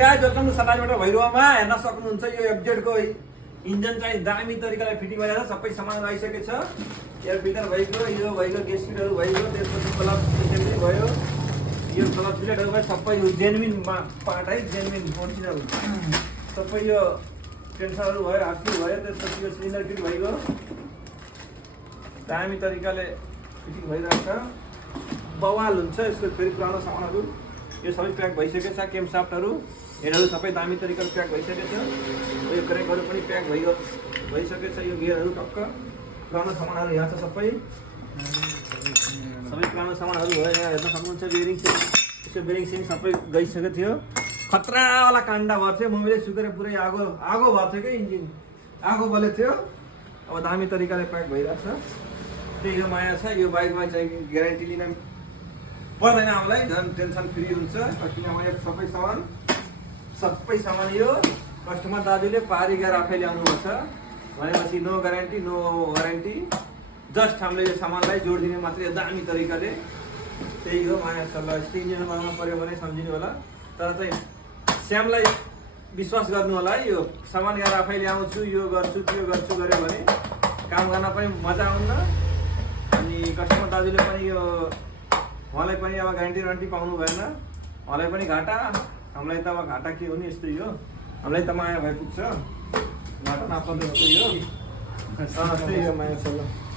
जोत्नु सदाबाट भइरहेमा हेर्न सक्नुहुन्छ यो एफजेड को इन्जिन चाहिँ दामी तरिकाले फिटिङ भइरहेको छ सबै सामान आइसकेको छ एयर फिल्टर भइगयो यो भइगयो ग्यास फिल्टरहरु भइगयो त्यसपछि क्लब एसेम्बली भयो यो क्लब फिल्टरहरु भयो सबै यो जेन्युइन पार्ट है जेन्युइन ओरिजिनल सबै यो टेन्सरहरु भयो हार्डवेयर भयो त्यसपछि यो सिलिन्डर किट भइगयो दामी तरिकाले फिटिङ भइरहेको छ बवाल हुन्छ यसको फेरि पुरानो सामानहरु यो सबै प्याक भइसकेको छ केम साफ्टहरु हेडहरु सबै दामी तरिकाले प्याक भइसकेको छ यो क्रेकहरु पनि प्याक भइसकेको छ यो गियरहरु टक्क पुरानो सामानहरु यहाँ छ सबै पुरानो सामानहरु हो यहाँ हेर्न सक्नुहुन्छ बेरिङ यसो बेरिङ सिङ सबै गइसकेको थियो खतरा वाला काण्ड भएको थियो मोबिलले सुकेर पुरै आगो भएको थियो के इन्जिन आगो बलेको थियो अब दामी तरिकाले प्याक भइरहेको छ त्यही हो माया छ यो बाइकमा चाहिँ ग्यारेन्टी लिन पर्दैन हामीलाई झन् टेन्सन फ्री हुन्छ किनभने सबै सामान यो कस्टमर दाजुले पारिएर आफै ल्याउनुपर्छ भनेपछि no guarantee no warranty just हामीले यो सामानलाई जोडिदिने मात्रै दामी तरिकाले त्यही हो माया सल्लाह यस्तो इन्जिन बनाउनु पर्यो भने सम्झिनु होला तर चाहिँ श्यामलाई विश्वास गर्नु होला है यो सामान ल्याएर आफै ल्याउँछु यो गर्छु त्यो गर्छु गऱ्यो भने काम गर्न पनि मजा आउन्न अनि कस्टमर दाजुले पनि यो उहाँलाई पनि अब ग्यारेन्टी वारेन्टी पाउनु भएन उहाँलाई पनि घाटा हामीलाई त अब घाटा के हो नि यस्तै हो हामीलाई त माया भइपुग्छ घाटा नपर्ने हो त्यही हो माया सल्लाह